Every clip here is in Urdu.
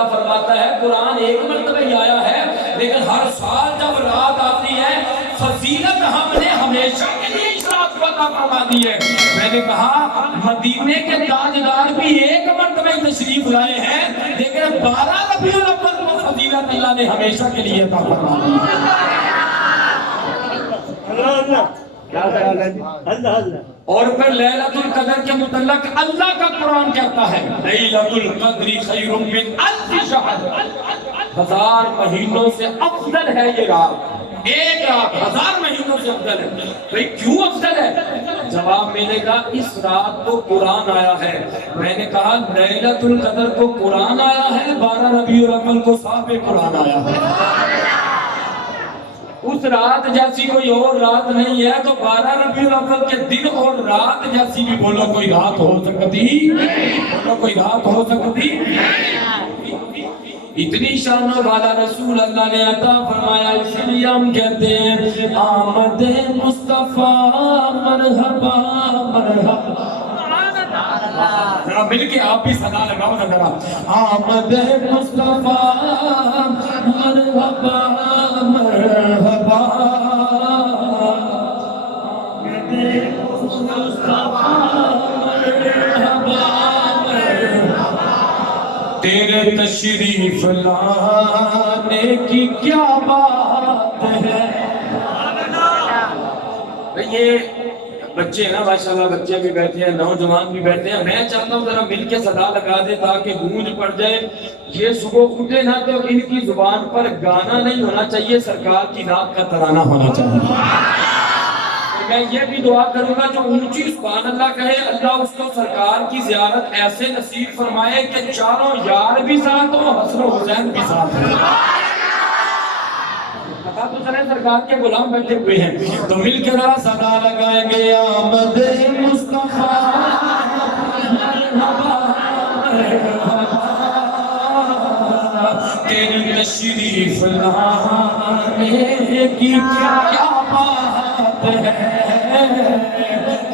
اللہ فرماتا ہے قرآن ایک مرتبہ ہی آیا ہے، لیکن ہر سال جب رات آتی ہے فضیلت ہم نے ہمیشہ کے لیے اس رات کو عطا فرما دی ہے۔ میں نے کہا مدینے کے تاجدار بھی ایک مرتبہ ہی تشریف لائے ہیں، لیکن 12 ربیع الاول کو فضیلت اللہ نے ہمیشہ کے لیے عطا فرما دی ہے۔ اور پھر لیلۃ القدر کے متعلق اللہ کا قرآن کہتا ہے لیلۃ القدر خیر من الف شہر، 1000 مہینوں سے افضل ہے یہ رات، ایک رات 1000 مہینوں سے افضل ہے۔ بھئی کیوں افضل ہے؟ جواب ملے گا اس رات کو قرآن آیا ہے۔ میں نے کہا لیلۃ القدر کو قرآن آیا ہے، 12 ربیع الاول کو صاحب قرآن آیا ہے۔ اس رات جیسی کوئی اور رات نہیں ہے، تو 12 ربیع الاول کے دن اور رات جیسی بھی بولو کوئی رات ہو سکتی، بولو کوئی رات ہو سکتی۔ اتنی شان والا رسول اللہ نے عطا فرمایا، اس لیے ہم کہتے ہیں آمد مصطفیٰ مرحبا مرحبا۔ ذرا مل کے آپ بھی صدا لگاؤ نا ذرا، آمد مصطفیٰ مرحبا مرحبا، تیرے تشریف لانے کی کیا بات ہے۔ یہ بچے ہیں نا ماشاءاللہ، بچے بھی بیٹھے ہیں، نوجوان بھی بیٹھے ہیں، میں چاہتا ہوں ذرا مل کے صدا لگا دے تاکہ گونج پڑ جائے۔ یہ صبح اٹھے نا تو ان کی زبان پر گانا نہیں ہونا چاہیے، سرکار کی نعت کا ترانہ ہونا چاہیے۔ میں یہ بھی دعا کروں گا جو اونچی سبحان اللہ کہے، اللہ اس کو سرکار کی زیارت ایسے نصیب فرمائے کہ چاروں یار بھی ساتھ ہوں، حسن و حسین بھی ساتھ ہوں۔ پتا تو چلے سرکار کے غلام بیٹھے ہوئے ہیں، تو مل کے ذرا صدا لگائیں گے آمد مصطفیٰ مرحبا مرحبا، تیرے تشریف لانے کی کیا بات ہے،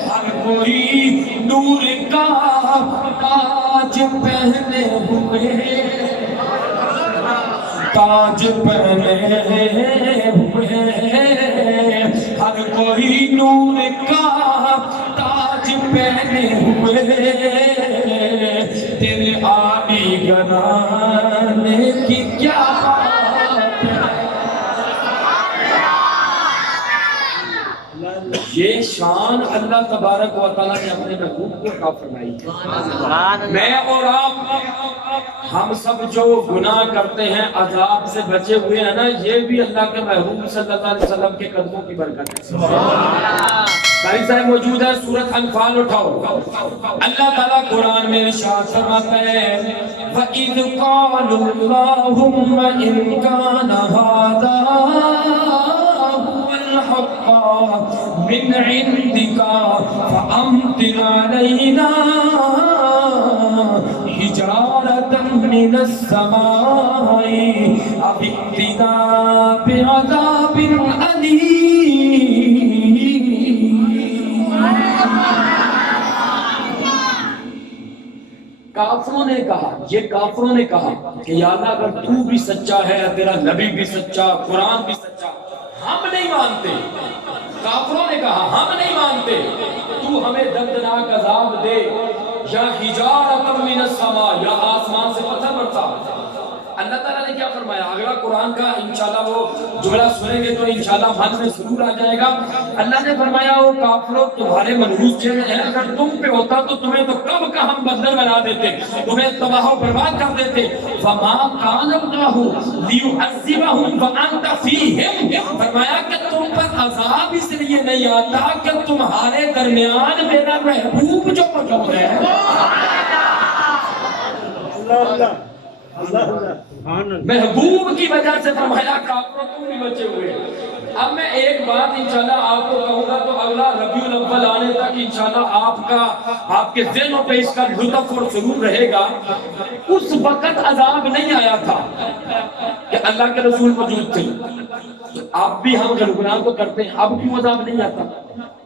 ہر کوئی نور کا تاج پہنے ہوئے، تاج پہنے ہوئے، ہر کوئی نور کا تاج پہنے ہوئے، تیرے عالی گھرانے کی کیا بات ہے۔ یہ شان اللہ تبارک و تعالیٰ نے اپنے محبوب کو عطا فرمائی ہے۔ میں اور آپ ہم سب جو گناہ کرتے ہیں عذاب سے بچے ہوئے ہیں نا، یہ بھی اللہ کے محبوب صلی اللہ علیہ وسلم کے قدموں کی برکت ہے۔ قاری صاحب موجود ہے، سورۃ انفال اٹھاؤ۔ اللہ تعالیٰ قرآن میں ارشاد فرماتا ہے وَإِذْ قَالُوا اللَّهُمَّ إِنْ كَانَ هَذَا الحق من عندك فأمطر علينا حجارة من السماء أو ائتنا بعذاب أليم۔ کافروں نے کہا، یہ کافروں نے کہا کہ یا اللہ اگر تو بھی سچا ہے، تیرا نبی بھی سچا، قرآن بھی سچا، ہم نہیں مانتے۔ کافروں نے کہا ہم نہیں مانتے، تو ہمیں دردناک عذاب دے، یا حجارۃ من السماء، یا آسمان سے پتھر برسا۔ اللہ تعالیٰ نے کیا فرمایا؟ اگلا قرآن کا انشاءاللہ وہ جملہ سنیں گے تو انشاءاللہ من میں ضرور آ جائے گا۔ اللہ نے فرمایا وہ کافروں تمہارے منحوس چہرے ہیں، اگر تم پہ ہوتا تو تمہیں تو کب کا ہم بندر بنا دیتے، تمہیں تباہ و برباد کر دیتے۔ فَمَا كَانَ اللَّهُ لِيُعَذِّبَهُمْ وَأَنْتَ فِيهِمْ، فرمایا کہ تم پر عذاب اس لیے نہیں آتا کہ تمہارے درمیان میرا محبوب جو موجود ہے۔ محبوب کی وجہ سے فرمایا کافروں تم بھی بچے ہوئے۔ اب میں ایک بات انشاءاللہ آپ کو کہوں گا تو اگلا ربیع الاول آنے تک انشاءاللہ آپ کے ذہنوں پہ اس کا لطف اور سرور رہے گا۔ اس وقت عذاب نہیں آیا تھا کہ اللہ کے رسول موجود تھے، اب بھی ہم گناہ تو کرتے ہیں، اب کیوں عذاب نہیں آتا؟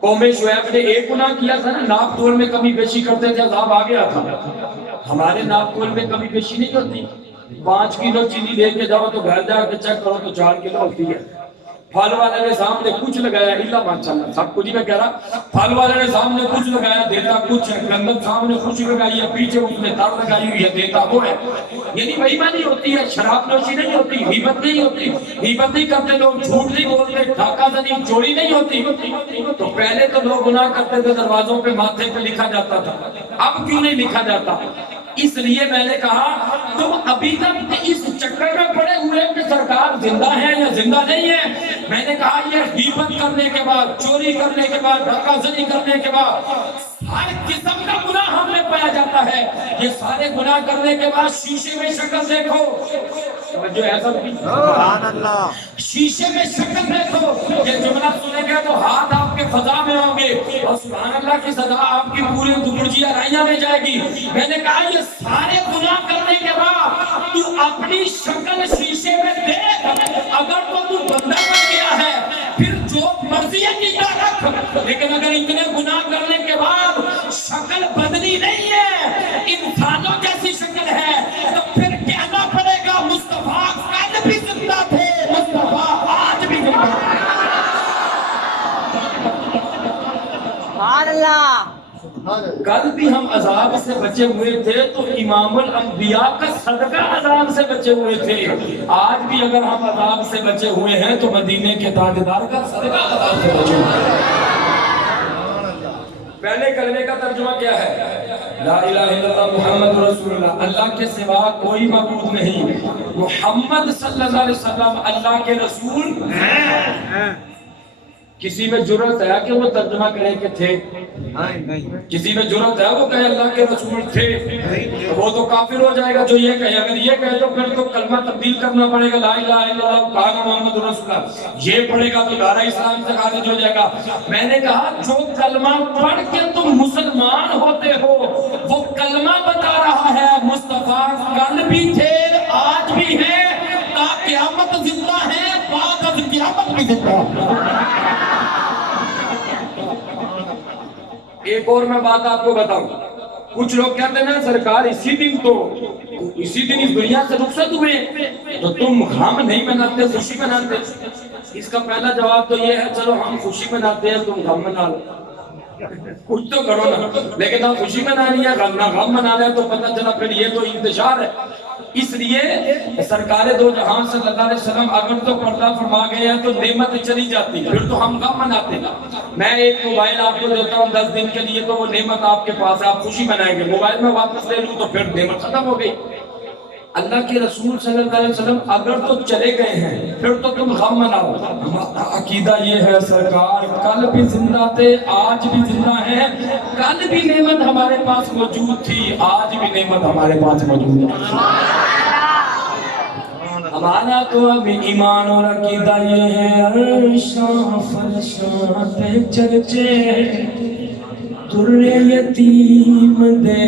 قوم شعیب نے ایک گناہ کیا تھا نا، ناپ تول میں کمی بیشی کرتے تھے، عذاب آ گیا تھا۔ ہمارے ناپ تول میں کمی بیشی نہیں ہوتی، 5 کلو چینی لے کے جاؤ تو گھر جا کے چیک کرو تو 4 کلو ہوتی ہے. پھل والے نے سامنے کچھ لگایا اللہ ماشاءاللہ سب کچھ ہی میں کہہ رہا, پھل والے نے سامنے کچھ لگایا دیتا کچھ ہے, گندم سامنے کچھ لگائی ہے پیچھے اس نے تار لگائی ہوئی ہے دیتا وہ ہے. یعنی بے ایمانی ہوتی ہے, شراب نوشی نہیں ہوتی, غیبت نہیں ہوتی, غیبت نہیں کرتے لوگ, جھوٹ نہیں بولتے, ڈھاکہ زنی چوری نہیں ہوتی. تو پہلے تو لوگ گناہ کرتے تھے دروازوں پہ ماتھے پہ لکھا جاتا تھا, اب کیوں نہیں لکھا جاتا؟ اس لیے میں نے کہا تم ابھی تک اس چکر میں پڑے ہوئے کہ سرکار زندہ ہے یا زندہ نہیں ہے. میں نے کہا یہ غیبت کرنے کے بعد, چوری کرنے کے بعد, ڈھاکہ زنی کرنے کے بعد ہر قسم کا گناہ ہم میں پایا جاتا ہے. یہ سارے گناہ کرنے کے بعد شیشے میں شکل دیکھو, جو ایسا سبحان اللہ, شیشے میں شکل دیکھو, یہ جملہ سنیں گے تو ہاتھ آپ کے فضا میں ہوں گے اور سبحان اللہ کی صدا آپ کی پوری دبرجی ارائیاں میں جائے گی. میں نے کہا یہ سارے گناہ کرنے کے بعد تو اپنی شکل شیشے میں دیکھ, اگر تو بندہ بن گیا ہے پھر جو مرضی ہے کیتا رکھ, لیکن اگر اتنے گناہ کرنے کے بعد شکل بدلی نہیں ہے, انسانوں جیسی شکل ہے, تو پھر کہنا پڑے گا مصطفیٰ کل بھی زندہ تھے, مصطفیٰ آج بھی زندہ تھے. سبحان اللہ. کل بھی ہم عذاب سے بچے ہوئے تھے تو امام الانبیاء کا صدقہ عذاب سے بچے ہوئے تھے. آج بھی اگر ہم عذاب سے بچے ہوئے ہیں تو مدینے کے تاجدار کا صدقہ عذاب سے بچے ہوئے ہیں. پہلے کلمے کا ترجمہ کیا ہے؟ لا الہ الا اللہ محمد رسول اللہ, اللہ کے سوا کوئی معبود نہیں, محمد صلی اللہ علیہ وسلم اللہ کے رسول ہیں. کسی میں جرأت ہے کہ وہ ترجمہ کرے کہ تھے؟ کسی میں جرأت ہے وہ کہے اللہ کے رسول تھے؟ وہ تو کافر ہو جائے گا جو یہ کہے. اگر یہ کہے تو پھر تو کلمہ تبدیل کرنا پڑے گا, لا الہ الا اللہ کہا محمد رسول اللہ, یہ پڑھے گا تو دارہ اسلام سے خارج ہو جائے گا. میں نے کہا جو کلمہ پڑھ کے تم مسلمان ہوتے ہو وہ کلمہ بتا رہا ہے مصطفیٰ کل بھی تھے آج بھی ہیں تا قیامت زندہ ہے, بعد از قیامت بھی زندہ ہے. ایک اور میں بات آپ کو بتاؤں, کچھ لوگ کہتے ہیں نا سرکار اسی دن اس دنیا سے رخصت ہوئے تو تم غم نہیں مناتے خوشی مناتے. اس کا پہلا جواب تو یہ ہے چلو ہم خوشی مناتے ہیں تم غم منا لو, کچھ تو کرو نا, لیکن ہم خوشی منانی ہے غم منا رہے ہیں تو پتہ چلا پھر یہ تو انتشار ہے. اس لیے سرکار دو جہاں صلی اللہ علیہ وسلم اگر تو پردہ فرما گئے ہیں تو نعمت چلی جاتی, پھر تو ہم غم مناتے ہیں. میں ایک موبائل آپ کو دیتا ہوں 10 دن کے لیے تو وہ نعمت آپ کے پاس ہے, آپ خوشی منائیں گے. موبائل میں واپس لے لوں تو پھر نعمت ختم ہو گئی. اللہ کے رسول صلی اللہ علیہ وسلم اگر تو چلے گئے ہیں پھر تو تم غم مناؤ. عقیدہ یہ ہے سرکار کل بھی زندہ تھے آج بھی زندہ ہیں, کل بھی نعمت ہمارے پاس موجود تھی آج بھی نعمت ہمارے پاس موجود ہے. ہمارا تو اب ایمان اور عقیدہ یہ ہے عرشاں فرشاں پہ چرچے در یتیم دے,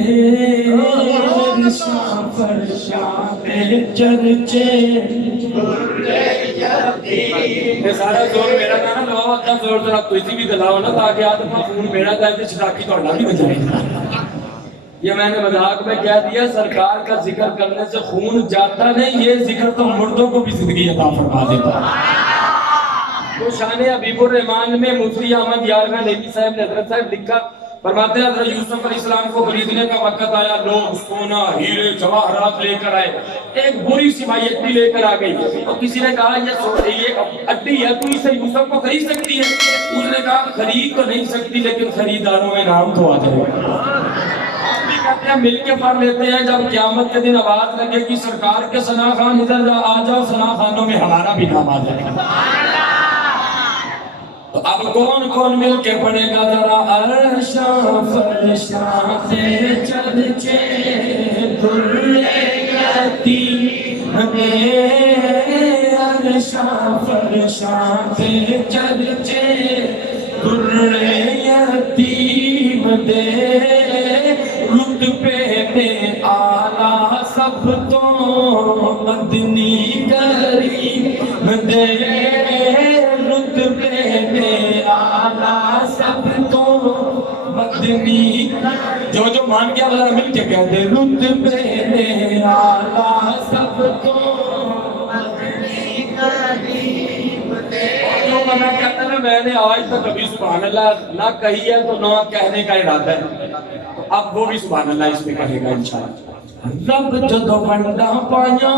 عرشاں فرشاں پہ چرچے در یتیم. یہ سارا زور میرا نہ لواؤ, اتنا زور ذرا تجھے بھی دلاؤ نا تاکہ آدم خون میرا جائے تو چٹاکی تو اللہ بھی بجائے. یہ میں نے مذاق میں کہہ دیا, سرکار کا ذکر کرنے سے خون جاتا نہیں, یہ ذکر تو مردوں کو بھی زندگی عطا فرما دیتا ہے. تو شان حبیب الرحمان میں مفتی احمد یارغا نیمی صاحب نے حضرت صاحب لکھا, فرماتے ہیں حضرت یوسف علیہ السلام کو خریدنے کا وقت آیا, لوگ سونا ہیرے جواہرات لے کر آئے, ایک بری سی اٹی لے کر آ گئی اور کسی نے کہا یہ اٹی ہے تو اسے یوسف کو خرید سکتی ہے؟ اس نے کہا خرید تو نہیں سکتی لیکن خریداروں میں نام تو آ جائے گا. کہتے ہیں مل کے پڑھ لیتے ہیں, جب قیامت کے دن آواز لگے کہ سرکار کے ثنا خان ادھر آ جاؤ, ثنا خانوں میں ہمارا بھی نام آ جائے گا. تو اب کون کون مل کے پڑھے گا ذرا, عرشاں فرشاں پہ چرچے در یتیم دے, عرشاں فرشاں پہ چرچے در یتیم دے, رتبے میں آلہ سب تو مدنی کریم دے, رتبے میں آلہ سب تو مدنی. جو مان گیا ذرا مل کے کہتے رتبے میں آلہ سب سب کو مدنی قریب دے۔ اور جو بندہ کہتا ہے نا میں نے آج تک کبھی سبحان اللہ نہ کہی ہے تو نہ کہنے کا ارادہ ہے، تو اب وہ بھی سبحان اللہ اس پہ کہے گا انشاءاللہ۔ رب جدو بندہ پایا،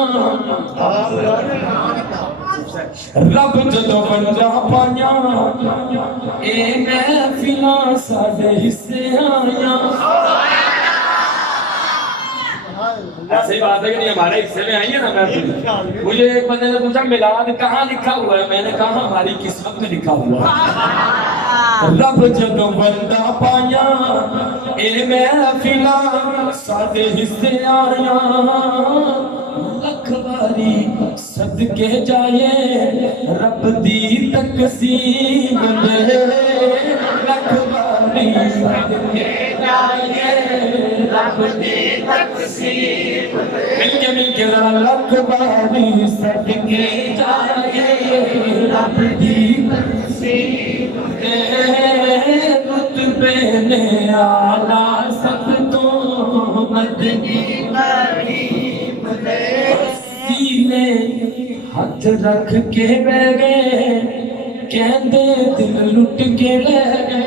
رب جدو بندہ پایا، اے محفلاں ساڈے حصے آیا۔ ایسی بات ہے کہ نہیں ہمارے حصے میں آئی ہے نا محفل۔ مجھے ایک بندے نے پوچھا میلاد کہاں لکھا ہوا ہے، میں نے کہا ہماری قسمت میں لکھا ہوا ہے۔ رب جدو بندہ پایا، اے محفلاں ساڈے حصے آیا۔ لکھ واری صدقے جائے رب دی تقسیم دے، لکھ واری صدقے جائے رب دی تقسیم دے۔ مل کے ذرا لکھ واری صدقے جائے رب دی تقسیم دے۔ رتبے نے آلہ سب تو مدنی قریب دے۔ سینے ہاتھ رکھ کے بہ گئے کہندے دل لٹ کے لے گئے۔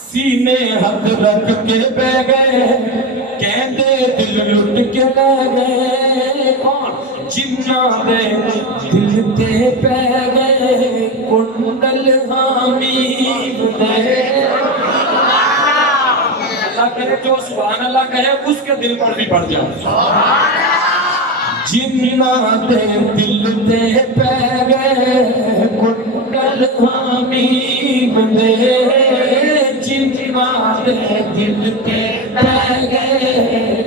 سینے ہاتھ رکھ کے بہ گئے کہندے دل لٹ کے لے گئے۔ کون جنہاں دے دل تے پہ گئے کنڈل حمیم دے۔ اللہ کہے جو سبحان اللہ کہے اس کے دل پر بھی پڑ جائے۔ جنہاں دے دل تے پہ گئے کنڈل حمیم دے۔ جنہاں دے دل تے پہ گئے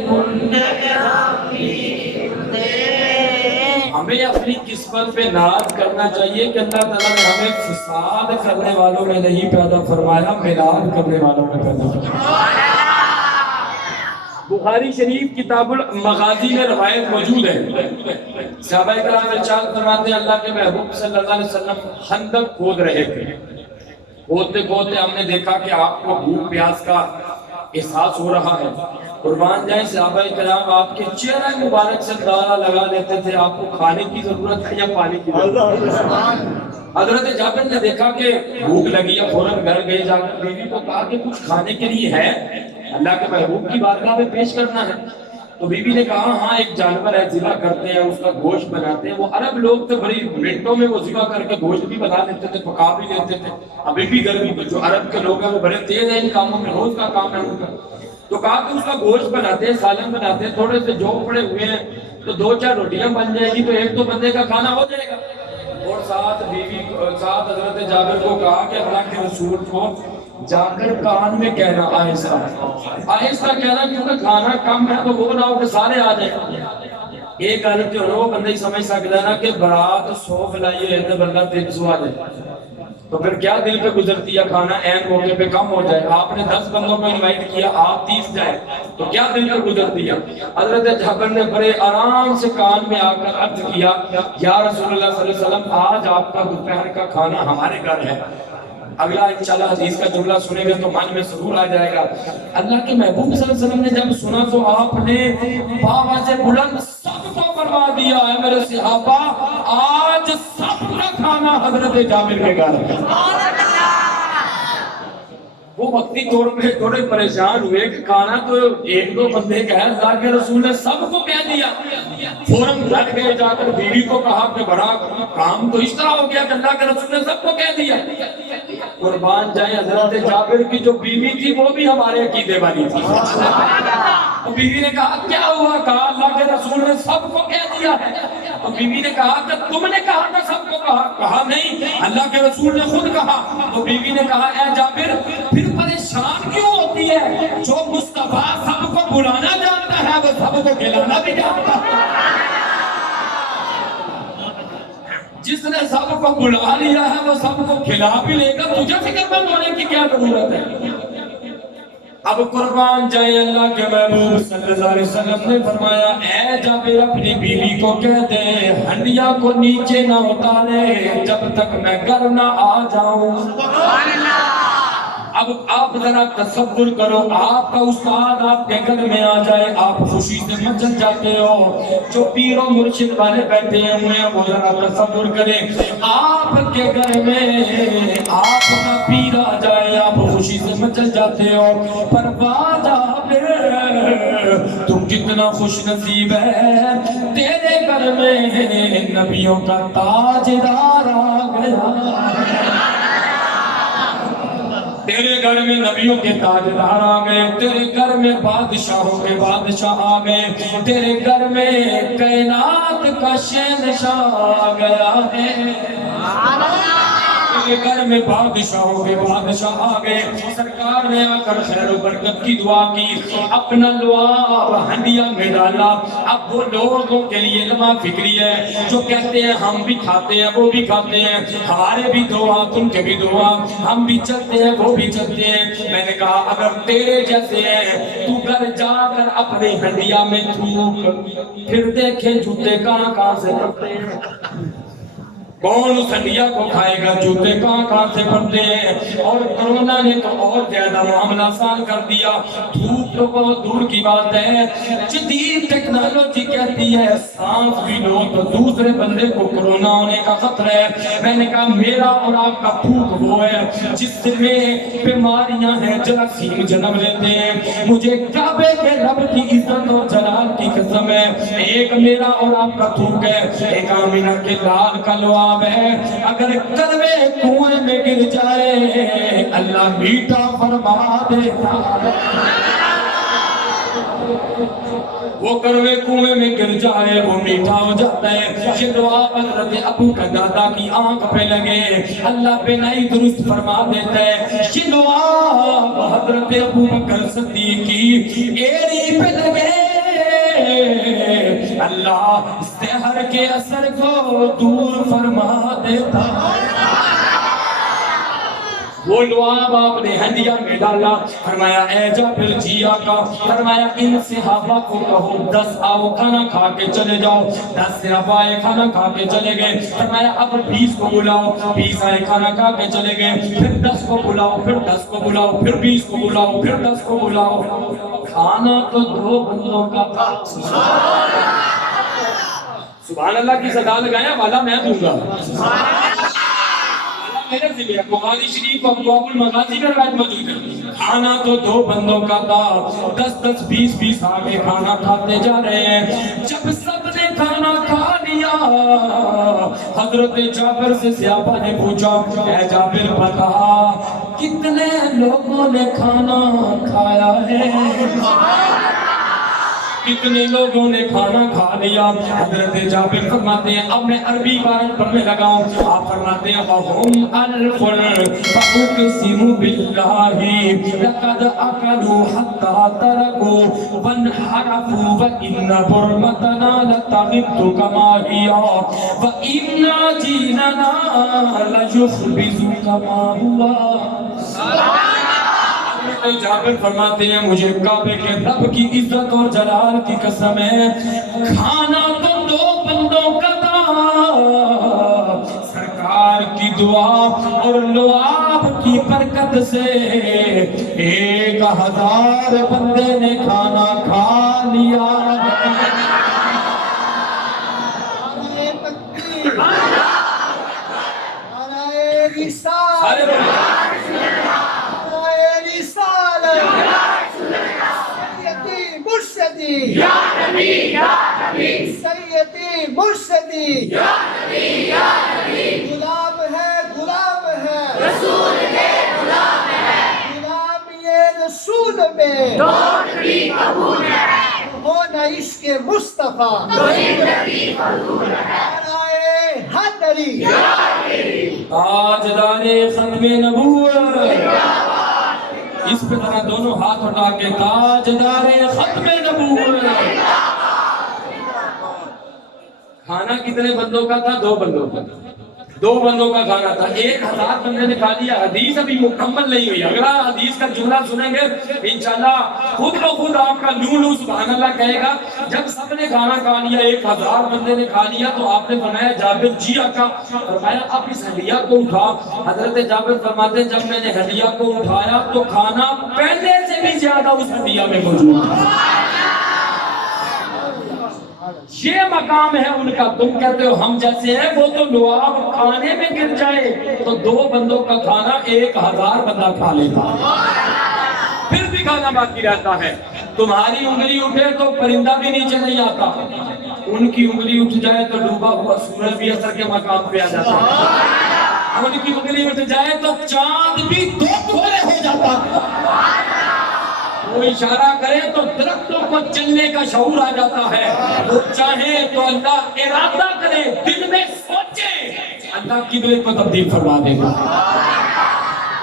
کنڈل حمیم دے۔ ہمیں اپنی قسمت پہ ناز کرنا چاہیے کہ اللہ تعالیٰ نے ہمیں فساد کرنے والوں میں نہیں پیدا فرمایا، میلاد کرنے والوں میں پیدا فرمایا۔ بخاری شریف کتاب المغازی میں روایت موجود ہے، صحابہ کرام ارشاد فرماتے ہیں اللہ کے محبوب صلی اللہ علیہ وسلم خندق کھود رہے تھے۔ کھودتے کھودتے ہم نے دیکھا کہ آپ کو بھوک پیاس کا احساس ہو رہا ہے۔ قربان جائیں صحابہ کرام آپ کے چہرہ مبارک سے اندازہ لگا لیتے تھے آپ کو کھانے کی ضرورت ہے یا پانی کی ضرورت ہے۔ حضرت جابر نے دیکھا کہ بھوک لگی ہے، فوراً گھر گئے، جا کر بیوی کو کہا کہ کچھ کھانے کے لیے ہے، اللہ کے محبوب کی بارگاہ میں پیش کرنا ہے۔ تو بیوی نے کہا ہاں ایک جانور ہے، ذبح کرتے ہیں، اس کا گوشت بناتے ہیں۔ وہ عرب لوگ تھے، بڑی منٹوں میں وہ ذبح کر کے گوشت بھی بنا لیتے تھے، پکا بھی لیتے تھے۔ ابھی بھی گرمی میں جو عرب کے لوگ ہیں وہ بڑے تیز ہیں ان کاموں میں، روز کا کام ہے ان کا۔ تو کہا کہ اس کا گوشت بناتے ہیں، سالن بناتے ہیں، تھوڑے سے جو پڑے ہوئے ہیں تو 2-4 روٹیاں بن جائیں گی تو 1-2 بندے کا کھانا ہو جائے گا۔ اور ساتھ حضرت جابر کو کہا کہ اللہ کے رسول کو جا کر کان میں کہنا آہستہ آہستہ کہنا، کیونکہ کھانا کم ہے تو وہ نہ ہو کہ سارے آ جائیں۔ ایک عالم جو وہ بندہ ہی سمجھ سکتا ہے نا کہ برات 100 کھلائیے رہتے بندہ 300 آ جائے تو پھر کیا دل پہ گزرتی ہے کھانا عین موقع پہ کم ہو جائے۔ آپ نے 10 بندوں کو انوائٹ کیا، آپ 30 جائے تو کیا دل پہ گزرتی ہے۔ حضرت جابر نے بڑے آرام سے کان میں آ کر عرض کیا یا رسول اللہ صلی اللہ علیہ وسلم آج آپ کا دوپہر کا کھانا ہمارے گھر ہے۔ اگلا انشاءاللہ حدیث کا جملہ سنیں گے تو من میں سرور آ جائے گا۔ اللہ کے محبوب صلی اللہ علیہ وسلم نے جب سنا تو آپ نے باواز بلند سب کو فرما دیا ہے میرے صحابہ آج سب کا کھانا حضرت جابر کے گھر ہے۔ وہ وقتی طور پہ تھوڑے پریشان ہوئے کہ کھانا تو 1-2 بندے کا ہے، اللہ کے رسول نے سب کو کہہ دیا۔ فوراً گھر گئے، جا کر بیوی کو کہا کہ بڑا کام تو اس طرح ہو گیا کہ اللہ کے رسول نے سب کو کہہ دیا۔ قربان جائیں حضرت جابر کی جو بیوی تھی وہ بھی ہمارے عقیدے والی تھی۔ تو بیوی نے کہا کیا ہوا؟ کہا اللہ کے رسول نے سب کو کہہ دیا ہے۔ تو بیوی نے کہا کہ تم نے کہا تھا سب کو کہا؟ کہا نہیں، اللہ کے رسول نے خود کہا۔ تو بیوی نے کہا اے جابر پھر پریشان کیوں ہوتی ہے؟ جو مصطفیٰ سب کو بلانا جانتا ہے وہ سب کو کھلانا بھی جانتا ہے۔ جس نے سب کو بلا لیا ہے وہ سب کو کھلا بھی لے گا، تجھے فکر مند ہونے کی کیا ضرورت ہے؟ اب قربان جائے اللہ کے محبوب صلی اللہ علیہ وسلم نے فرمایا اے جابر اپنی بیوی کو کہہ دے ہنڈیا کو نیچے نہ اتارے جب تک میں گھر نہ آ جاؤں۔ اب آپ ذرا تصور کرو، آپ کا استاد آپ کے گھر میں آ جائے، آپ خوشی سے مچل جاتے ہو، جو پیر و مرشد والے بیٹھے ہوئے ہیں وہ ذرا تصور کریں، آپ کے گھر میں آپ کا پیر آ جائے، آپ خوشی سے مچل جاتے ہو، پر واجہ تم کتنا خوش نصیب ہے، تیرے گھر میں نبیوں کا تاجدار آ گیا، تیرے گھر میں نبیوں کے تاجدار آ گئے، تیرے گھر میں بادشاہوں کے بادشاہ آ گئے، تیرے گھر میں کائنات کا شہنشاہ آ گیا ہے، تیرے گھر میں بادشاہوں کے بادشاہ آ گئے۔ سرکار نے آ کر خیر و برکت کی دعا کی، اپنا لعاب ہنڈیا میں ڈالا۔ اب وہ لوگوں کے لیے لمحہ فکری ہے جو کہتے ہیں ہم بھی کھاتے ہیں وہ بھی کھاتے ہیں، ہمارے بھی دعا تم کے بھی دعا، ہم بھی چلتے ہیں وہ بھی چلتے ہیں۔ میں نے کہا اگر تیرے جیسے ہیں تو گھر جا کر اپنے ہنڈیا میں تھوک، پھر دیکھیں جوتے کہاں کہاں سے پڑتے ہیں، کون اس ہنڈیا کو کھائے گا، جوتے کہاں کہاں سے پڑتے ہیں۔ اور کرونا نے تو اور زیادہ معاملہ آسان کر دیا، دھوپ تو بہت دور کی بات ہے، جدید ٹیکنالوجی کہتی ہے سانس بھی لو تو دوسرے بندے کو کرونا ہونے کا خطرہ ہے۔ میں نے کہا میرا اور آپ کا تھوک وہ ہے جس میں بیماریاں ہیں، جراثیم جنم لیتے ہیں۔ مجھے کعبے کے رب کی عزت اور جلال کی قسم ہے، ایک میرا اور آپ کا تھوک ہے، ایک آمینہ کے لال کا لعاب ہے، اگر کروے کنویں میں گر جائے اللہ میٹھا فرما دیتا ہے، وہ کروے کنویں میں گر جائے وہ میٹھا ہو جاتا ہے۔ یہ دعا حضرت ابو کا دادا کی آنکھ پہ لگے اللہ پہ نہیں درست فرما دیتا ہے، یہ دعا حضرت ابو بکر صدیق کی ایڑی پہ لگے اللہ سحر کے اثر کو دور فرما دیتا ہے۔ وہ لعاب آپ نے ہنڈیا میں ڈالا، فرمایا اے جابر جی آقا، فرمایا ان صحابہ کو کہو 10 آؤ کھانا کھا کے چلے جاؤ، 10 صحابہ آئے کھانا کھا کے چلے گئے، فرمایا اب 20 کو بلاؤ، 20 آئے کھانا کھا کے چلے گئے، پھر 10 کو بلاؤ، پھر 10 کو بلاؤ، پھر 20 کو بلاؤ، پھر 10 کو بلاؤ، کھانا تو 2 بندوں کا تھا۔ سبحان اللہ کی صدا لگایا والا میں دوں گا، میرے ذمہ ہے۔ بخاری شریف اور ابواب المغازی میں روایت موجود ہے، کھانا تو 2 بندوں کا تھا، 10 20 آگے کھانا کھاتے جا رہے ہیں۔ جب سب نے کھانا کھا لیا حضرت جابر سے صحابہ نے پوچھا اے جابر بتا کتنے لوگوں نے کھانا کھایا ہے، کتنے لوگوں نے کھانا کھا لیا؟ حضرت جابر فرماتے ہیں، اب میں عربی عبارت پڑھنے لگا ہوں، آپ فرماتے ہیں وَهُمْ أَلْفٌ فَأُقْسِمُ بِاللَّهِ لَقَدْ أَكَلُوا حَتَّى تَرَكُوا وَانْحَرَفُوا وَإِنَّ بُرْمَتَنَا لَتَغِبْتُ كَمَا هِيَ وَإِنَّ عَجِينَنَا لَيُخْبِزُ كَمَا هُوَ۔ جابر فرماتے ہیں مجھے کعبے کے رب کی عزت اور جلال کی قسم ہے، کھانا تو 2 بندوں کا تھا، سرکار کی دعا اور لعاب کی برکت سے 1000 بندے نے کھانا کھا لیا۔ یا نبی یا نبی سیدی مرشدی یا نبی یا نبی، غلام ہے رسول کے غلام ہے، غلام یہ رسول میں دوڑ بھی قبول ہے، ہونا عشق مصطفیٰ تو زندگی قبول ہے، نعرہ حیدری یا علی، تاجدار ختم نبوت، اس پہ ذرا دونوں ہاتھ اٹھا کے تاجدار ختم نبوت۔ کھانا کتنے بندوں کا تھا؟ 2 بندوں کا، دو بندوں کا کھانا تھا، 1000 بندے نے کھا لیا. حدیث ابھی مکمل نہیں ہوئی، اگلا حدیث کا جملہ سنیں گے انشاءاللہ خود بخود آپ کا لو لو سبحان اللہ کہے گا. جب سب نے کھانا کھا لیا، 1000 بندے نے کھا لیا، تو آپ نے فرمایا جابر جی آقا، فرمایا اب اس ہڈیا کو اٹھا. حضرت جابر فرماتے ہیں جب میں نے ہڈیا کو اٹھایا تو کھانا پہلے سے بھی زیادہ اس ہڈیا میں موجود تھا. یہ مقام ہے ان کا. تم کہتے ہو ہم جیسے ہیں، وہ تو لعاب کھانے میں گر جائے تو 2 بندوں کا کھانا 1000 بندہ کھا لیتا، پھر بھی کھانا باقی رہتا ہے. تمہاری انگلی اٹھے تو پرندہ بھی نیچے نہیں آتا، ان کی انگلی اٹھ جائے تو ڈوبا ہوا سورج بھی اثر کے مقام پہ آ جاتا ہے، ان کی انگلی اٹھ جائے تو چاند بھی 2 ٹکڑے ہو جاتا ہے. وہ اشارہ کرے تو درختوں کو چلنے کا شعور آ جاتا ہے. وہ چاہے تو اللہ ارادہ کرے، دل میں سوچے، اللہ قبلے کو تبدیل فرما دے گا.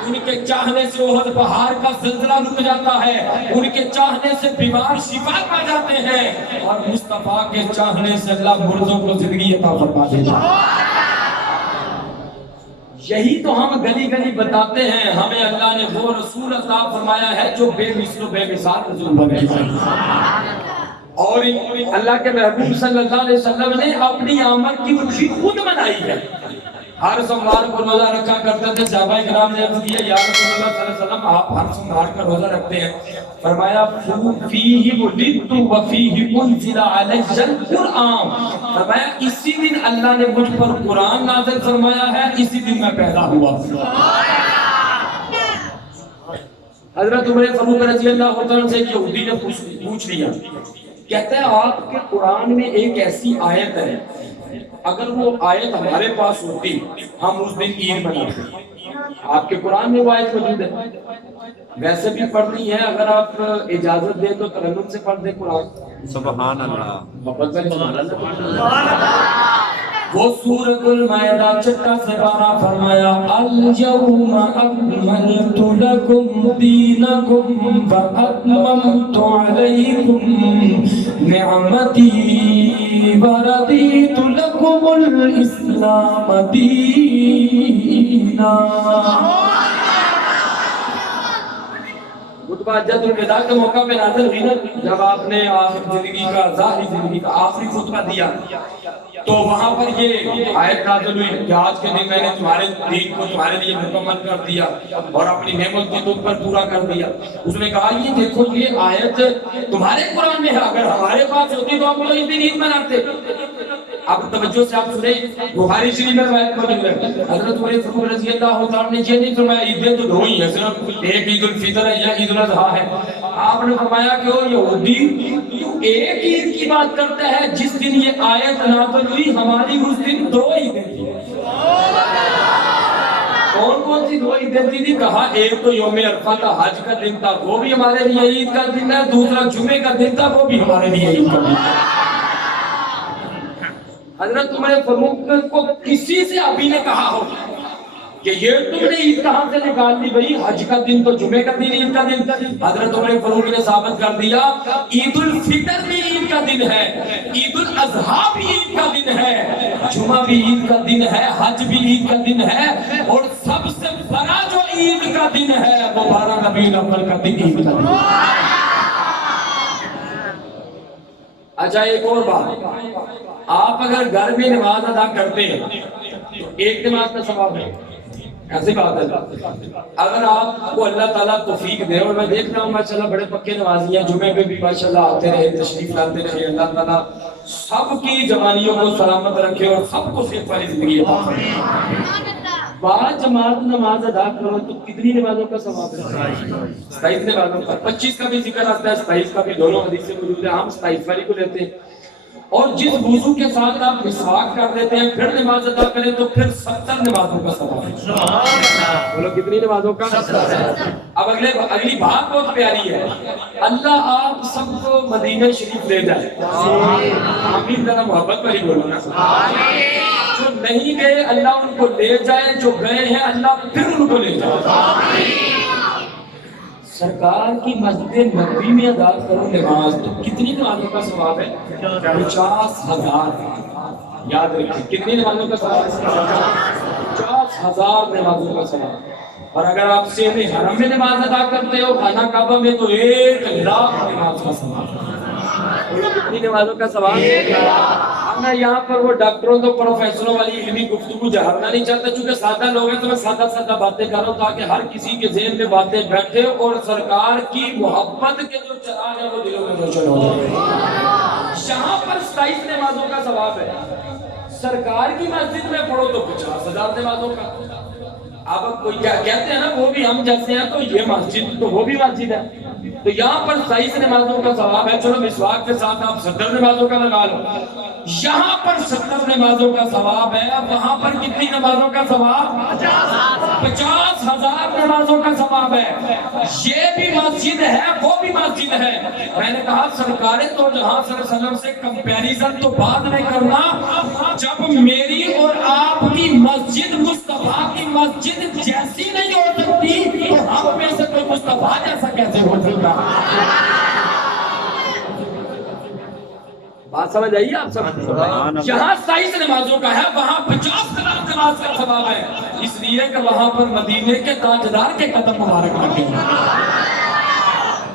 ان کے چاہنے سے احد پہاڑ کا زلزلہ رک جاتا ہے، ان کے چاہنے سے بیمار شفا پا جاتے ہیں، اور مصطفیٰ کے چاہنے سے اللہ مردوں کو زندگی عطا فرما دیتا ہے. یہی تو ہم گلی گلی بتاتے ہیں. ہمیں اللہ نے وہ رسول عطا فرمایا ہے جو بے مثل و بے مثال رسول بنے گا. اور اللہ کے محبوب صلی اللہ علیہ وسلم نے اپنی آمد کی خوشی خود منائی ہے. ہر سوموار کو روزہ رکھا کرتے تھے. صحابہ کرام نے عرض کیا یا رسول اللہ صلی اللہ علیہ وسلم آپ ہر سوموار کا روزہ رکھتے ہیں. فرمایا فیہ ولدت وفیہ انزل علی القرآن. فرمایا اسی دن اللہ نے مجھ پر قرآن نازل فرمایا ہے، اسی دن میں پیدا ہوا. حضرت عمر فاروق رضی اللہ عنہ سے یہودی نے پوچھ لیا، کہتا ہے آپ کے قرآن میں ایک ایسی آیت ہے، اگر وہ آیت ہمارے پاس ہوتی ہم اس دن عید مناتے. آپ کے قرآن میں وہ آیت موجود ہے، ویسے بھی پڑھنی ہے، اگر آپ اجازت دیں تو ترنم سے پڑھ دیں قرآن. سبحان اللہ. محبت میں سبحان اللہ. وہ سورۃ المائدہ چھٹا سے 12 فرمایا اليوم اکملت لکم دینکم واتممت علیکم نعمتی ورضیت لکم الاسلام دینا. خطبہ حجۃ الوداع کے موقع پہ نازل ہوئی نا، جب آپ نے آخر زندگی کا ظاہری زندگی کا آخری خطبہ دیا تو وہاں پر یہ آیت نازل ہوئی کہ آج کے دن میں نے تمہارے دین کو تمہارے لیے مکمل کر دیا اور اپنی نعمت کو تم پر پورا کر دیا. اس نے کہا یہ دیکھو یہ آیت تمہارے قرآن میں ہے، اگر ہمارے پاس ہوتی تو ہم لوگ اس دن عید مناتے. اب توجہ سے آپ سنیں، بخاری شریف میں روایت موجود ہے. حضرت عمر فاروق رضی اللہ عنہ نے یہ نہیں فرمایا عیدیں تو 2 ہی ہیں، صرف ایک عید الفطر ہے یا عید الاضحیٰ ہے. آپ نے فرمایا کہ وہ یہودی تو ایک عید کی بات کرتا ہے جس دن یہ آیت نازل ہوئی، ہماری اس دن 2 عیدیں تھیں. کون سی 2 عیدیں تھی؟ کہا ایک تو یوم عرفہ تھا، حج کا دن تھا، وہ بھی ہمارے لیے عید کا دن ہے. دوسرا جمعے کا دن تھا، وہ بھی ہمارے لیے عید کا دن ہے. حضرت عمر فاروق کو کسی سے ابھی نے کہا ہو کہ یہ تم نے عید کہاں سے نکال دی بھئی، حج کا دن تو جمعے کا دن عید کا دن. حضرت عمر فاروق نے ثابت کر دیا عید الفطر بھی عید کا دن ہے، عید الاضحیٰ بھی عید کا دن ہے، جمعہ بھی عید کا دن ہے، حج بھی عید کا دن ہے، اور سب سے بڑا جو عید کا دن ہے وہ 12 ربیع الاول کا دن عید کا دن ہے. اچھا ایک اور بات، آپ اگر گھر میں نماز ادا کرتے ہیں تو ایک نماز کا ثواب ہے، ایسی بات ہے. اگر آپ کو اللہ تعالیٰ توفیق دے، اور میں دیکھ رہا ہوں ماشاءاللہ بڑے پکے نمازی ہیں، جمعے پہ بھی ماشاءاللہ آتے رہے، تشریف لاتے رہے، اللہ تعالیٰ سب کی جوانیوں کو سلامت رکھے اور سب کو صحت والی زندگی عطا فرمائے. بعد جماعت نماز ادا کرو تو کتنی نمازوں کا ثواب ہے؟ 27 نمازوں کا. 25 کا بھی ذکر آتا ہے، 27 کا بھی، دونوں حدیث سے موجود ہے. ہم 27 والی کو لیتے ہیں. اور جس وضو کے ساتھ آپ مسواک کر دیتے ہیں پھر نماز ادا کریں تو پھر 70 نمازوں کا ثواب ہے. بولو کتنی نمازوں کا؟ 70. اب اگلی بات بہت پیاری ہے. اللہ آپ سب کو مدینہ شریف لے جائے. آمین. ذرا محبت والی بولو نا. جو نہیں گئے اللہ ان کو لے جائے، جو گئے ہیں اللہ پھر ان کو لے جائے. سرکار کی مسجد نبوی میں ادا کرو نماز تو کتنی نمازوں کا ثواب ہے؟ 50,000. یاد رکھیں کتنی نمازوں کا ثواب ہے؟ 50,000 نمازوں کا ثواب، اور اگر آپ سین حرم میں نماز ادا کرتے ہو خانہ کعبہ میں تو 1,00,000 نماز کا ثواب۔ کتنی نمازوں کا ثواب؟ اب میں یہاں پر وہ ڈاکٹروں تو پروفیسروں والی علمی گفتگو جہرنا نہیں چاہتا، چونکہ سادہ لوگ ہیں تو میں سادہ سادہ باتیں کر رہا ہوں تاکہ ہر کسی کے ذہن میں باتیں بیٹھے اور سرکار کی محبت کے جو چراغ ہیں وہ دلوں میں روشن ہو جائے۔ یہاں پر 27 نمازوں کا ثواب ہے، سرکار کی مسجد میں پڑھو تو 50,000 نمازوں کا۔ اب کوئی کیا کہتے ہیں نا وہ بھی ہم جیسے ہیں تو یہ مسجد تو وہ بھی مسجد ہے، تو یہاں پر 27 نمازوں کا ثواب ہے۔ چلو مسواک کے ساتھ آپ 70 نمازوں کا لگا لو، یہاں پر 70 نمازوں کا ثواب ہے، اب وہاں پر کتنی نمازوں کا ثواب؟ 50,000 نمازوں کا ثواب ہے۔ یہ بھی مسجد ہے وہ بھی مسجد ہے۔ میں نے کہا سرکار تو جہاں صلی اللہ علیہ وسلم سے کمپیریزن تو بعد میں کرنا، جب میری اور آپ کی مسجد مصطفیٰ کی مسجد جیسی نہیں ہو سکتی تو ہم میں سے کوئی مصطفیٰ جیسا کیسے ہو سکتا؟ بات سمجھ آئیے آپ سب؟ یہاں 27 نمازوں کا ہے، وہاں 50,000 نماز کا ثواب ہے، اس لیے کہ وہاں پر مدینے کے تاجدار کے قدم مبارک لگے۔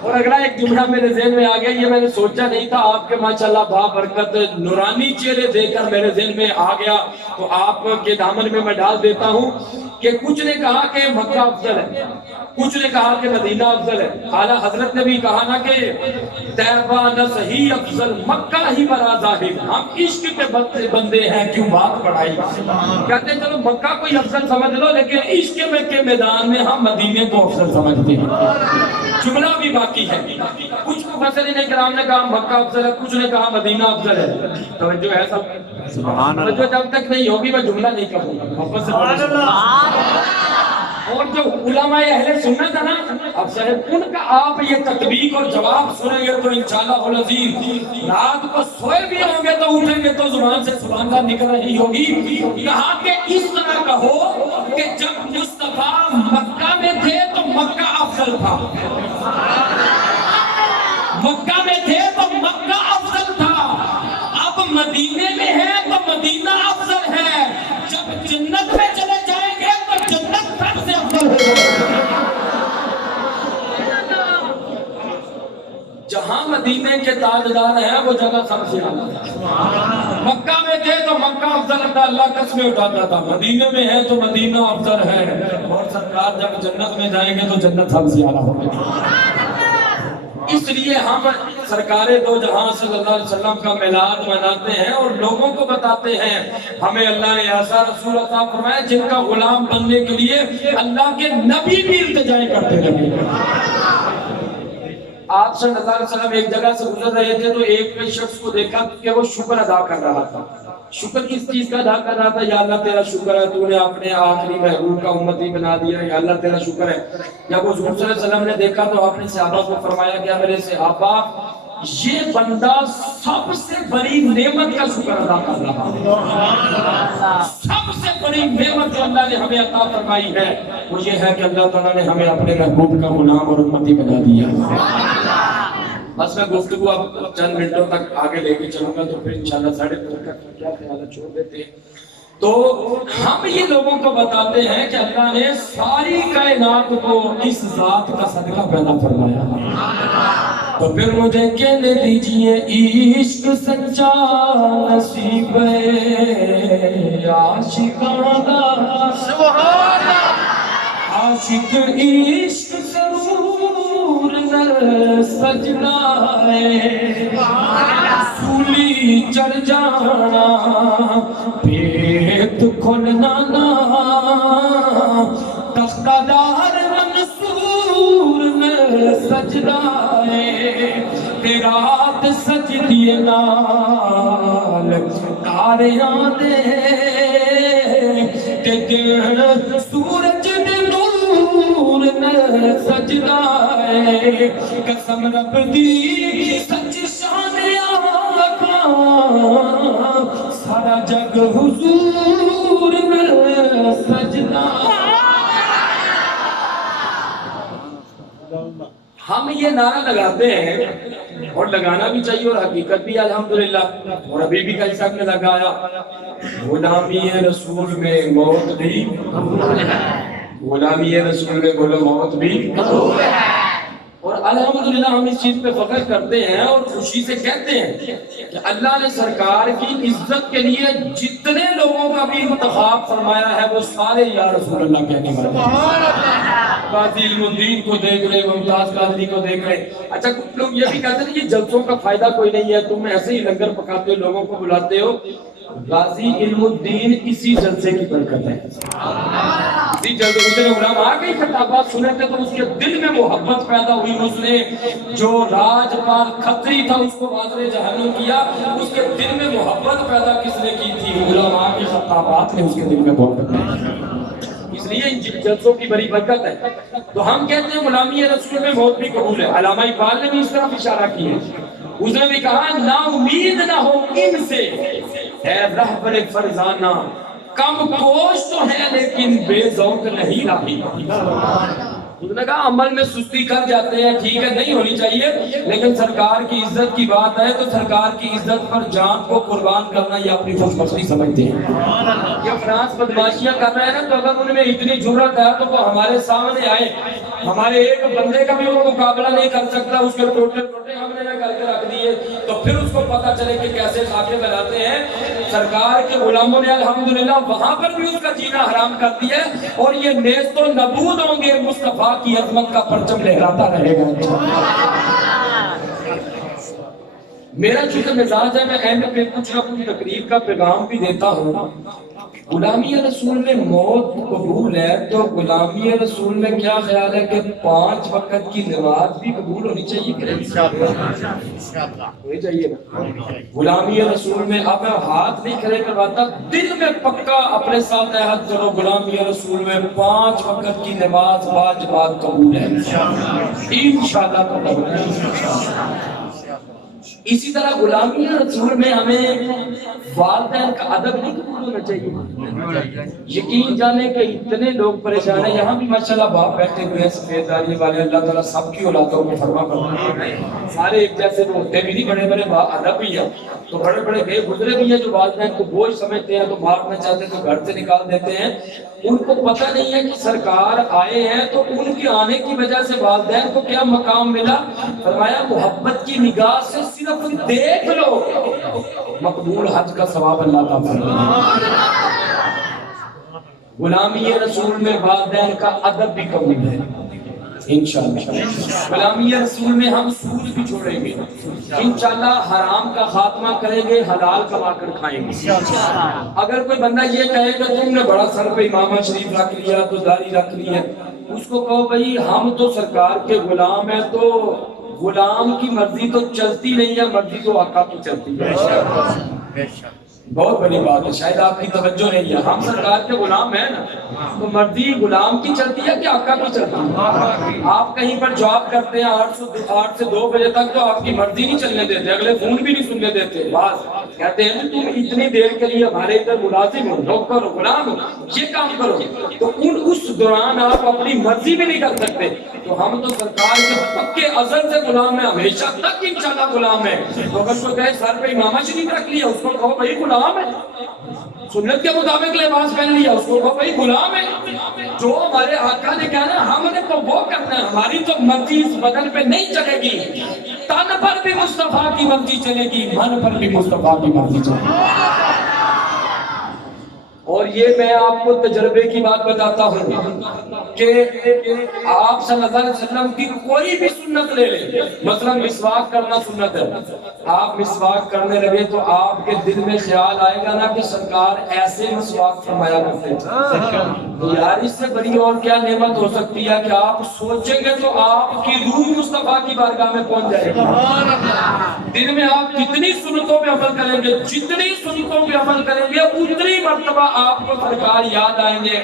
اور اگلا ایک جملہ میرے ذہن میں آ گیا، یہ میں نے سوچا نہیں تھا، آپ کے ماشاءاللہ بابرکت نورانی چہرے دیکھ کر میرے ذہن میں آ گیا، تو آپ کے دامن میں ڈال دیتا ہوں کہ کچھ نے کہا کہ مکہ افضل ہے، کچھ نے کہا کہ مدینہ افضل ہے۔ اعلیٰ حضرت نے بھی کہا نا کہ طیبہ نہ صحیح افضل مکہ ہی برا ظاہر، ہم عشق کے بندے ہیں کیوں بات بڑھائی۔ کہتے ہیں چلو مکہ کوئی افضل سمجھ لو، لیکن عشق میں کے میدان میں ہم مدینے کو افضل سمجھتے ہیں۔ جملہ بھی باقی ہے، کچھ مفسرین کرام نے کہا مکہ افضل ہے، کچھ نے کہا مدینہ افضل ہے۔ توجہ ہے سب؟ توجہ جب تک نہیں ہوگی میں جملہ نہیں کہوں گا، محبت سے اور جو علماء اہل سنت ہے نا افضل، ان کا آپ یہ تطبیق اور جواب سنیں گے تو انشاءاللہ العزیز رات کو سوئے بھی ہوں گے تو اٹھیں گے تو زبان سے سبحان اللہ نکل رہی ہوگی۔ کہا کہ اس طرح کہو کہ جب مصطفیٰ مکہ میں تھے تو مکہ افضل تھا، مکہ میں تھے تو مکہ افضل تھا، اب مدینے میں ہے تو مدینہ افضل ہے، جب جنت میں چلے جائیں گے تو جنت سب سے افضل ہوگا۔ جہاں مدینے کے تاجدار ہیں وہ جگہ سب سے اعلیٰ ہے۔ مکہ میں تھے تو مکہ افضل تھا، اللہ قسمیں اٹھاتا تھا، مدینے میں ہے تو مدینہ افضل ہے، اور سرکار جب جنت میں جائیں گے تو جنت سب سے اعلیٰ ہوگی۔ اس لیے ہم سرکار دو جہاں صلی اللہ علیہ وسلم کا میلاد مناتے ہیں اور لوگوں کو بتاتے ہیں ہمیں اللہ نے ایسا رسول عطا فرمایا جن کا غلام بننے کے لیے اللہ کے نبی بھی التجائیں کرتے رہے۔ آپ صلی اللہ علیہ وسلم ایک جگہ سے گزر رہے تھے تو ایک شخص کو دیکھا کہ وہ شکر ادا کر رہا تھا۔ شکر کس چیز کا ادا کر رہا تھا؟ یا اللہ تیرا شکر ہے تو نے اپنے آخری محبوب کا امتی بنا دیا، یا اللہ تیرا شکر ہے۔ جب حضور صلی اللہ علیہ وسلم نے دیکھا تو آپ نے صحابہ کو فرمایا کہ میرے صحابہ یہ بندہ سب سے بڑی نعمت کا شکر ادا کر رہا ہے، سب سے بڑی نعمت جو اللہ نے ہمیں عطا فرمائی ہے وہ یہ ہے کہ اللہ تعالیٰ نے ہمیں اپنے محبوب کا غلام اور امتی بنا دیا۔ بس میں گفتگو اب چند منٹوں تک آگے لے کے چلوں گا تو پھر انشاءاللہ 2:30 تک کیا خیال چھوڑ دیتے ہیں۔ تو ہم یہ لوگوں کو بتاتے ہیں کہ اللہ نے ساری کائنات کو اس ذات کا صدقہ پیدا فرمایا، تو پھر مجھے کہنے دیجئے عشق سچا نصیب عاشقانہ، عاشق عشق ضرور نر سجدہ ہے، سولی چڑھ جانا پیت کھولنا نا، تختہ دار منصور نر سجدہ ہے، تیرات سجدیے نال تاریاں دے، کہ سورج دے نور نر سجدہ ہے، قسم رب دی سچ شان آقا، سارا جگ حضور نر سجدہ۔ ہم یہ نعرہ لگاتے ہیں اور لگانا بھی چاہیے اور حقیقت بھی الحمدللہ، اور ابھی بھی کئی صاحب نے لگایا، غلامی رسول میں موت بھی غلامی رسول میں بولو موت بھی، اور الحمدللہ ہم اس چیز پہ فخر کرتے ہیں اور خوشی سے کہتے ہیں کہ اللہ نے سرکار کی عزت کے لیے جتنے لوگوں کا بھی انتخاب فرمایا ہے وہ سارے یا رسول اللہ کہنے والے۔ قاضی علم الدین کو دیکھ لے، ممتاز قادری کو دیکھ لے۔ اچھا کچھ لوگ یہ بھی کہتے ہیں کہ جلسوں کا فائدہ کوئی نہیں ہے، تم ایسے ہی لنگر پکاتے ہو، لوگوں کو بلاتے ہو۔ غازی علم الدین اسی جلسے کی برکت ہے، اسی جلسے اس نے علماء کی خطابات سنے تھے تو اس کے دل میں محبت پیدا ہوئی، اس نے جو راجپال کھتری تھا اس کو واضح جہنم کیا، اس کے دل میں محبت پیدا کس نے کی تھی؟ علماء کی خطابات نے اس کے دل میں محبت پیدا کی، اس لیے ان جلسوں کی بڑی برکت ہے۔ تو ہم کہتے ہیں غلامی رسول میں موت بھی قبول ہے، علامہ اقبال نے بھی اس طرف اشارہ کیا ہے، اس نے بھی کہا نا امید نہ ہو ان سے اے رہبر فرزانہ، کم کوش تو ہے لیکن بے ذوق نہیں راہی۔ اس نے کہا عمل میں سستی کر جاتے ہیں، ٹھیک ہے نہیں ہونی چاہیے، لیکن سرکار کی عزت کی بات ہے تو سرکار کی عزت پر جان کو قربان کرنا یہ اپنی خوش بختی سمجھتے ہیں۔ یہ فرانس بدماشیاں کر رہے ہیں نا، تو اگر ان میں اتنی جرأت ہے تو وہ ہمارے سامنے آئے، ہمارے ایک بندے کا بھی وہ مقابلہ نہیں کر سکتا، اس کے ٹوٹے ٹوٹے ہم نے کر کے رکھ دیے، تو پھر اس کو پتا چلے کہ کیسے خاکے بناتے ہیں۔ سرکار کے غلاموں نے الحمدللہ وہاں پر بھی اس کا جینا حرام کر دیا ہے، اور یہ نیست و نبود ہوں گے، مصطفیٰ کی عظمت کا پرچم لہراتا رہے گا۔ میرا چونکہ مزاج ہے میں اینڈ پہ کچھ نہ کچھ تقریب کا پیغام بھی دیتا ہوں۔ غلامی رسول میں موت قبول ہے تو غلامی رسول میں کیا خیال ہے کہ 5 وقت کی نماز بھی قبول ہونی چاہیے کہ ہونی چاہیے نا؟ غلامی رسول میں اب میں ہاتھ نہیں کھڑے کرواتا، دل میں پکا اپنے ساتھ عہد کرو، غلامی رسول میں 5 وقت کی نماز واجبات قبول ہے انشاءاللہ قبول ہے۔ اسی طرح غلامی رسول میں ہمیں والدین کا ادب نہیں قبول ہونا چاہیے۔ یقین جانے کہ اتنے لوگ پریشان ہیں، یہاں بھی ماشاءاللہ باپ بیٹھے ہوئے ہیں سفید داڑھی والے، اللہ تعالیٰ سب کی اولادوں کو فرما فرمائے، سارے ایک جیسے ہوتے بھی نہیں، بڑے بڑے ادب بھی ہیں، تو بڑے بڑے بے گزرے بھی ہیں جو والدین کو بوجھ سمجھتے ہیں، تو مارنا چاہتے ہیں تو گھر سے نکال دیتے ہیں۔ ان کو پتہ نہیں ہے کہ سرکار آئے ہیں تو ان کے آنے کی وجہ سے والدین کو کیا مقام ملا۔ فرمایا محبت کی نگاہ سے صرف دیکھ لو، مقبول حج کا ثواب اللہ تعالیٰ۔ غلامی رسول میں والدین کا ادب بھی قبول ہے انشاءاللہ۔ غلامی رسول میں ہم سود بھی چھوڑیں گے انشاءاللہ، حرام کا خاتمہ کریں گے، حلال کما کر کھائیں گے۔ اگر کوئی بندہ یہ کہے کہ تم نے بڑا سر پہ امامہ شریف رکھ لیا تو داڑھی رکھ لی ہے، اس کو کہو بھئی ہم تو سرکار کے غلام ہیں، تو غلام کی مرضی تو چلتی نہیں ہے، مرضی تو آقا کی چلتی ہے۔ بہت بڑی بات ہے، شاید آپ کی توجہ نہیں ہے، ہم سرکار کے غلام ہیں نا، تو مرضی غلام کی چلتی ہے کہ آقا کی چلتی ہے؟ آپ کہیں پر جاب کرتے ہیں 8 سے 2 بجے تک، تو آپ کی مرضی نہیں چلنے دیتے، اگلے فون بھی نہیں سننے دیتے، بس کہتے ہیں تم اتنی دیر کے لیے ہمارے ادھر ملازم ہو، نوکر ہو، غلام ہو، یہ کام کرو، تو اس دوران آپ اپنی مرضی بھی نہیں کر سکتے۔ تو ہم تو سرکار کے پکے ازل سے غلام ہیں، ہمیشہ تک انشاءاللہ غلام ہیں۔ تو اگر کوئی کہے سر پہ امامہ شریف رکھ لیا، اس کو کہو بھائی غلام ہے، سنت کے مطابق لباس پہن لیا، اس کو کہو بھائی غلام ہے۔ جو ہمارے آقا نے کہا نا ہم نے تو وہ کرنا ہے، ہماری تو مرضی اس بدن پہ نہیں چلے گی، تن پر بھی مصطفیٰ کی مرضی چلے گی، من پر بھی مصطفیٰ کی مرضی چلے گی۔ اور یہ میں آپ کو تجربے کی بات بتاتا ہوں کہ آپ صلی اللہ علیہ وسلم کی کوئی بھی سنت لے لیں، مثلا مسواک کرنا سنت ہے، آپ مسواک کرنے لگے تو آپ کے دل میں خیال آئے گا نا کہ سرکار ایسے مسواک فرمایا کرتے ہیں، یار اس سے بڑی اور کیا نعمت ہو سکتی ہے کہ آپ سوچیں گے تو آپ کی روح مصطفیٰ کی بارگاہ میں پہنچ جائے گی۔ دن میں آپ کتنی سنتوں پہ عمل کریں گے، جتنی سنتوں پہ عمل کریں گے اتنی مرتبہ آپ کو سرکار یاد آئیں گے،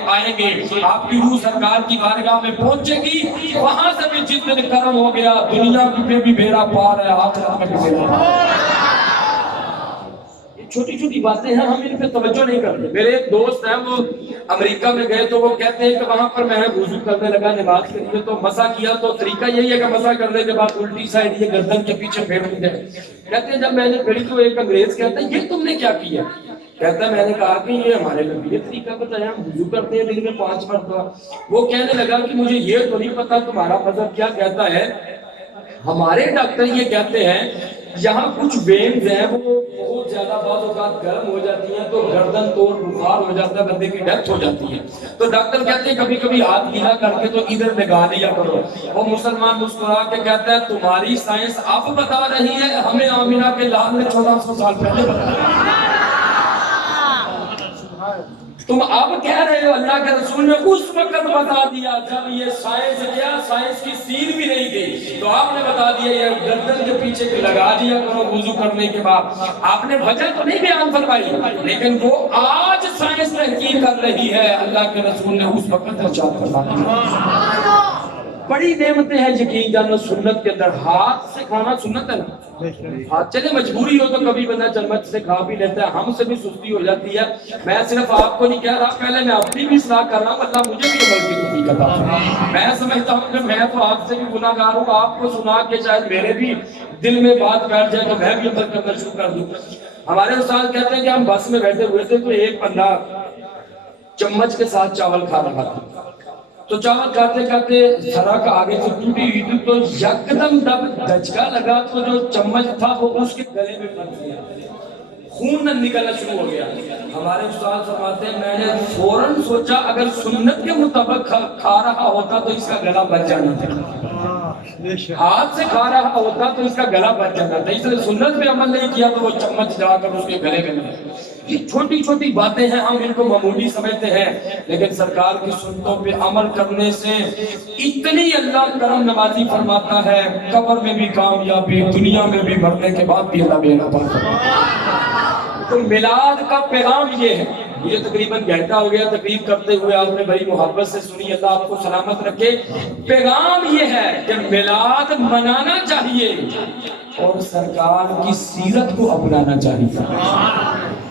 آپ کی روح سرکار کی بارگاہ میں پہنچے گی، وہاں سے بھی جس دن کرم ہو گیا، دنیا پہ بھی بیڑا پار ہے، آخرت میں بھی بیڑا پار ہے۔ چھوٹی چھوٹی باتیں ہیں, ہم ان پہ توجہ نہیں کرتے. میرے ایک دوست ہیں, وہ امریکہ میں گئے تو وہ کہتے ہیں کہ وہاں پر میں وضو کرنے لگا نماز کے لیے, تو مسا کیا تو طریقہ یہی ہے کہ مسا کرنے کے بعد الٹی سائڈ یہ گردن کے پیچھے پھیر دیا. کہتے ہیں جب میں نے پھیری تو ایک انگریز کہتا ہے یہ تم نے کیا کیا؟ کہتا ہے میں نے کہا کہ یہ ہمارے نبی یہ طریقہ بتایا, ہم وضو کرتے ہیں دن میں 5 مرتبہ. وہ کہنے لگا کہ مجھے یہ تو نہیں پتا تمہارا مذہب کیا کہتا ہے. ہمارے ڈاکٹر یہ کہتے ہیں یہاں کچھ وینز ہیں وہ بہت زیادہ بعض اوقات گرم ہو جاتی ہیں تو گردن توڑ بخار ہو جاتا ہے, بندے کی ڈیتھ ہو جاتی ہے. تو ڈاکٹر کہتے ہیں کبھی کبھی ہاتھ گیلا کر کے تو ادھر لگا لیا کرو. وہ مسلمان مسکرا کے کہتا ہے تمہاری سائنس اب بتا رہی ہے, ہمیں آمینہ کے لال نے 1400 سال پہلے بتایا. تم اب کہہ رہے ہو اللہ کے رسول نے اس وقت بتا دیا جب یہ سائنس کیا سائنس کی سین بھی نہیں تھی, تو آپ نے بتا دیا یہ گردن کے پیچھے لگا دیا کرو وضو کرنے کے بعد. آپ نے وجہ تو نہیں بیان فرمائی, لیکن وہ آج سائنس تحقیق کر رہی ہے, اللہ کے رسول نے اس وقت ارشاد فرما دیا. بڑی نعمتیں ہیں یقین جانو سنت کے اندر. ہاتھ سے کھانا سنت ہے نا, ہاتھ چلے مجبوری ہو تو کبھی بندہ چمچ سے کھا بھی لیتا ہے, ہم سے بھی سستی ہو جاتی ہے. میں صرف آپ کو نہیں کہہ رہا, پہلے میں اپنی بھی اصلاح کر رہا ہوں, اللہ مجھے بھی عمل کی توفیق عطا فرمائے. میں سمجھتا ہوں کہ میں تو آپ سے بھی گناہ گار ہوں, آپ کو سنا کے شاید میرے بھی دل میں بات بیٹھ جائے تو میں بھی عمل کرنا شروع کر دوں. ہمارے استاد کہتے ہیں کہ ہم بس میں بیٹھے ہوئے تھے تو ایک بندہ چمچ کے ساتھ چاول کھا رہا تھا. تو چاول کھاتے کھاتے سڑک آگے سے ٹوٹی ہوئی تھی, تو یکدم جب دھچکا لگا تو جو چمچ تھا وہ اس کے گلے میں پھنس گیا, خون نکلنا شروع ہو گیا. ہمارے استاد فرماتے ہیں میں نے فوراً سوچا اگر سنت کے مطابق کھا رہا ہوتا تو اس کا گلا بچ جانا تھا, ہاتھ سے کھا رہا ہوتا تو اس کا گلا بچ جانا تھا. اس لیے سنت پہ عمل نہیں کیا تو وہ چمچ جا کر اس کے گلے میں لگا. یہ چھوٹی چھوٹی باتیں ہیں, ہم ان کو معمولی سمجھتے ہیں, لیکن سرکار کی سنتوں پہ عمل کرنے سے اتنی اللہ کرم نوازی فرماتا ہے, قبر میں بھی کامیابی, دنیا میں بھی مرنے کے بعد بھی اللہ بے نقصان فرماتا ہے. تو میلاد کا پیغام یہ ہے. مجھے تقریباً گھنٹہ ہو گیا تقریب کرتے ہوئے, آپ نے بڑی محبت سے سنی, اللہ آپ کو سلامت رکھے. پیغام یہ ہے کہ میلاد منانا چاہیے اور سرکار کی سیرت کو اپنانا چاہیے,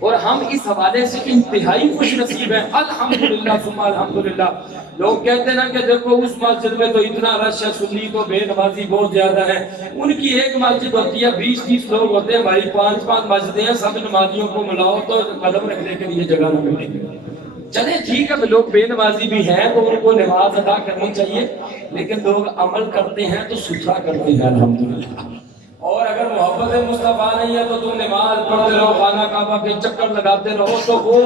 اور ہم اس حوالے سے انتہائی خوش نصیب ہیں. الحمدللہ ثم الحمدللہ. لوگ کہتے ہیں نا کہ دیکھو اس مسجد میں تو اتنا رش ہے, سنی تو بے نمازی بہت زیادہ ہے. ان کی ایک مسجد ہوتی ہے 20-30 لوگ ہوتے ہیں, ہماری 5 مسجدیں ہیں, سب نمازیوں کو ملاؤ تو قدم رکھنے کے لیے جگہ نہ ملے. چلے ٹھیک ہے, لوگ بے نمازی بھی ہیں تو ان کو نماز ادا کرنی چاہیے, لیکن لوگ عمل کرتے ہیں تو ستھرا کرتے ہیں الحمدللہ. اور اگر محبت مصطفیٰ نہیں ہے تو تم نماز پڑھتے رہو, خانہ کعبہ کے چکر لگاتے رہو, تو وہ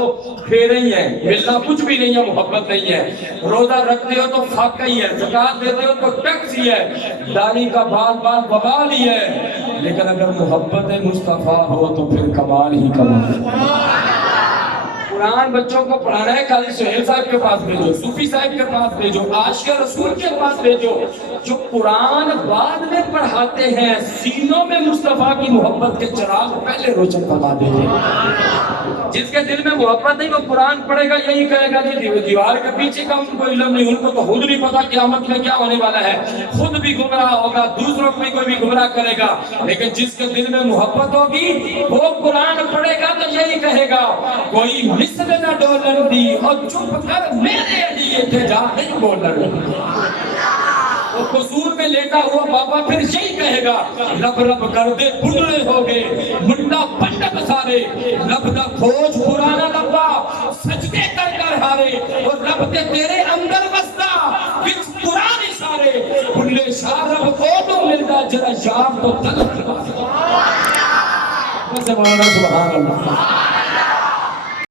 پھیرے ہی ہیں, ملنا کچھ بھی نہیں ہے, محبت نہیں ہے. روزہ رکھتے ہو تو فاقہ ہی ہے, زکات دیتے ہو تو ٹیکس ہی ہے, داڑھی کا بال بال وبال ہی ہے. لیکن اگر محبت مصطفیٰ ہو تو پھر کمال ہی کمال. قرآن بچوں کو پڑھانا ہے, قاضی سہیل صاحب کے پاس بھیجو, صوفی صاحب کے پاس بھیجو, عاشق رسول کے پاس بھیجو. جو قرآن بعد میں پڑھاتے ہیں سینوں میں مصطفیٰ کی محبت کے چراغ پہلے روشن کروا دیتے ہیں. جس کے دل میں محبت نہیں وہ قرآن پڑھے گا یہی کہے گا کہ دیوار کے پیچھے کا ان کو علم نہیں, ان کو تو خود نہیں پتا قیامت میں کیا ہونے والا ہے, خود بھی گمراہ ہوگا, دوسروں کو بھی کوئی بھی گمراہ کرے گا. لیکن جس کے دل میں محبت ہوگی وہ قرآن پڑھے گا تو یہی کہے گا کوئی مصر نہ ڈولن دی اور چپ کر میرے لیے تجا نہیں بولن. وہ قصور میں لیٹا ہوا بابا پھر یہی کہے گا رب رب کر دے بڑھڑے ہو گئے منڈا پنڈب سارے, رب دا کھوج پرانا لبا سجدے کر کر ہارے, اور رب تے تیرے اندر وستا وچ قرآن سارے, بھلے شاہ رب کو تو ملدا جرا شاہ تو دل کروا. سبحان اللہ.